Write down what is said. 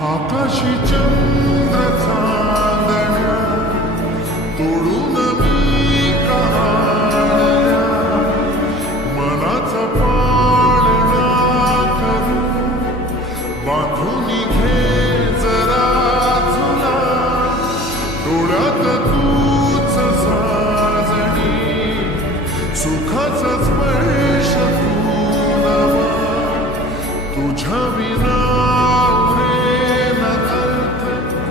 आकाशी चंद्र चांदण्या तोडून मी कहाण्या मनाचा पाळणा करू बांधून घे जरा तुला डोळ्यात तूच साजणी सुखाचा स्पर्श तू नवा तुझ्या विना